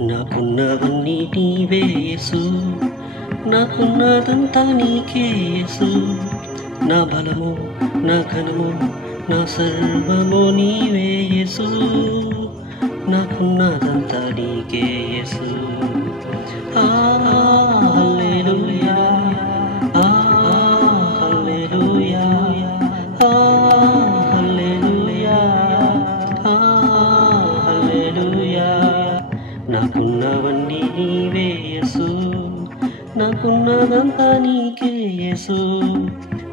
నాకున్నవన్నీ నీవే యేసు, నాకున్నదంతా నీకే యేసు. నా బలము, నా ఘనము, నా సర్వము నీవే యేసు. నాకున్నదంతా నీకే యేసు. హల్లెలూయా, హల్లెలూయా, హల్లెలూయా, హల్లెలూయా. నాకున్నవన్నీ నీవే యేసు, నాకున్నదంతా నీకే యేసు.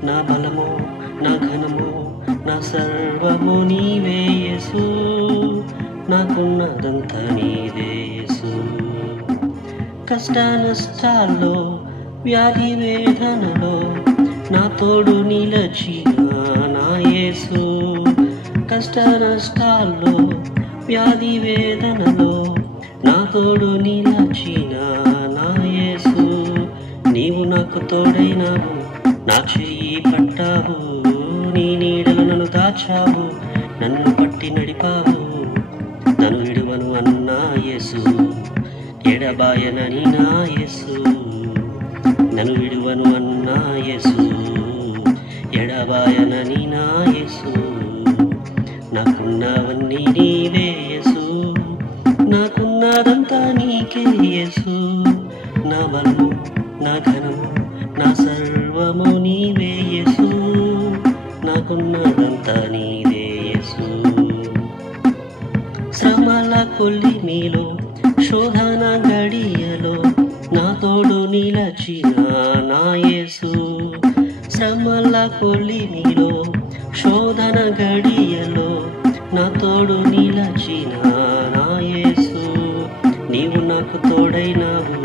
నా బలము, నా ఘనము, నా సర్వము నీవే యేసు. నాకున్నదంతా నీదే యేసు. కష్ట నష్టాల్లో, వ్యాధి వేదనలో నా తోడు నిలచిన నా యేసు. కష్ట నష్టాల్లో, వ్యాధి వేదనలో నా తోడు నిలచిన నా యేసు. నీవు నాకు తోడైనావు, నా చెయ్యి పట్టావు, నీ నీడలు నన్ను దాచావు, నన్ను పట్టి నడిపావు. నన్ను విడువను అన్నా యేసు, ఎడబాయనని నా యేసు. నన్ను విడువను అన్నా యేసు, ఎడబాయనని నా యేసు. నాకున్నవన్నీ నీవే యేసు, నాకున్నదంతా నీకే యేసు. నా బలము, నా ఘనము, నా సర్వము నీవే యేసు. నాకున్నదంతా నీదే యేసు. శ్రమల కొలిమిలో, శోధన గడియలో నా తోడు నిలచిన నా యేసు. శ్రమల కొలిమిలో, శోధన గడియలో నా తోడు నిలచిన నా యేసు. నీవు నాకు తోడైనావు,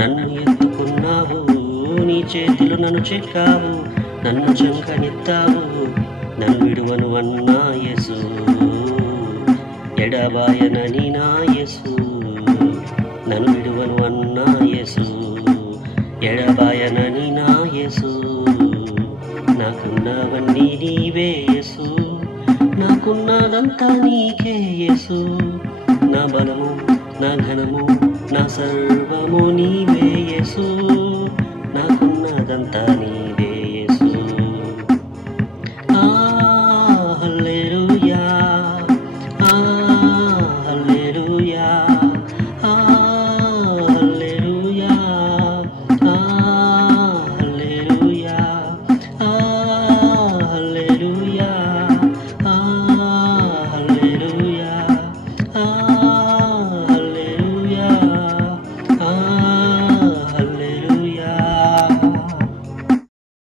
నన్ను ఎత్తుకున్నావు, నీ చేతిలో నన్ను చెక్కావు, నన్ను చంకనెత్తావు. నన్ను విడువను అన్నా యేసు, ఎడబాయనని నా యేసు. నన్ను విడువను అన్నా యేసు, ఎడబాయనని నా యేసు. నాకున్నవన్నీ నీవే యేసు, నాకున్నదంతా నీకే యేసు. నా బలము, నా ఘనము, నా సర్వము నీవే